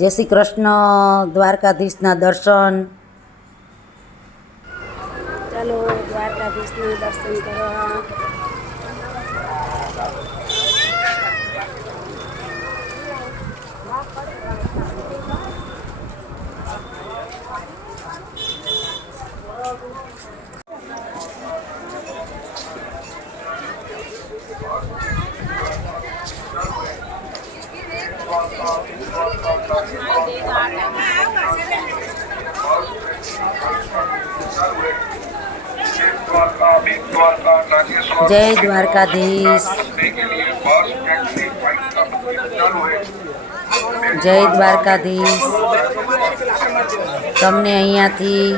જય શ્રી કૃષ્ણ દ્વારકાધીશના દર્શન. ચાલો દ્વારકાધીશના દર્શન કરવા જય દ્વારકાધીશ જય દ્વારકાધીશ તમને અહીંયાથી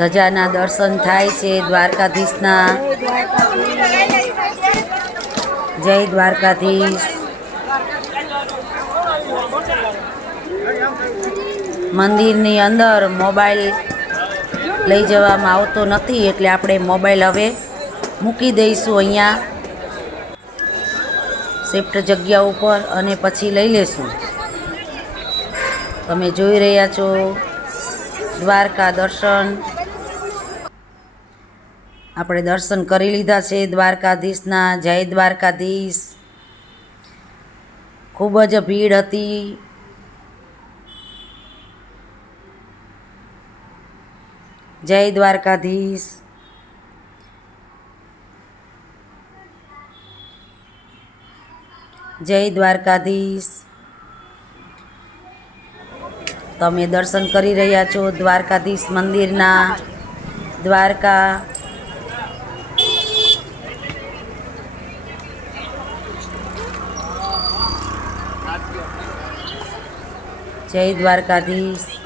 ધજાના દર્શન થાય છે દ્વારકાધીશના. જય દ્વારકાધીશ. મંદિરની અંદર મોબાઈલ લઈ જવામાં આવતો નથી એટલે આપણે મોબાઈલ હવે મૂકી દઈશું અહીંયા. શિફ્ટ જગ્યા ઉપર અને પછી લઈ લેશું. તમે જોઈ રહ્યા છો દ્વારકા દર્શન. આપણે દર્શન કરી લીધા છે દ્વારકાધીશના. જય દ્વારકાધીશ. ખૂબ જ ભીડ હતી. જય દ્વારકાધીશ. જય દ્વારકાધીશ. તમે દર્શન કરી રહ્યા છો દ્વારકાધીશ મંદિરના દ્વારકા. જય દ્વારકાધીશ.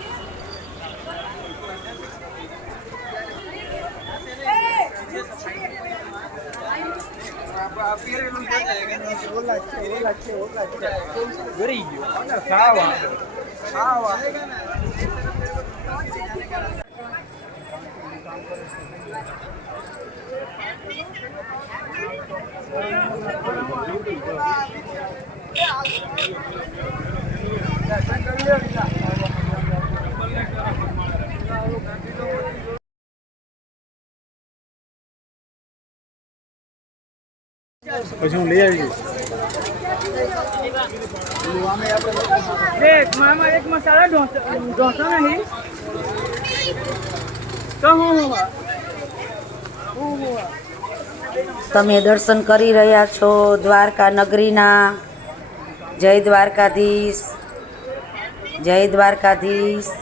Yeah, પછી હું લઈ આવી એક મામા એક મસાલા ઢોસા ઢોસા નહીં. તો હું હું હું હું તમે દર્શન કરી રહ્યા છો દ્વારકા નગરીના. જય દ્વારકાધીશ. જય દ્વારકાધીશ.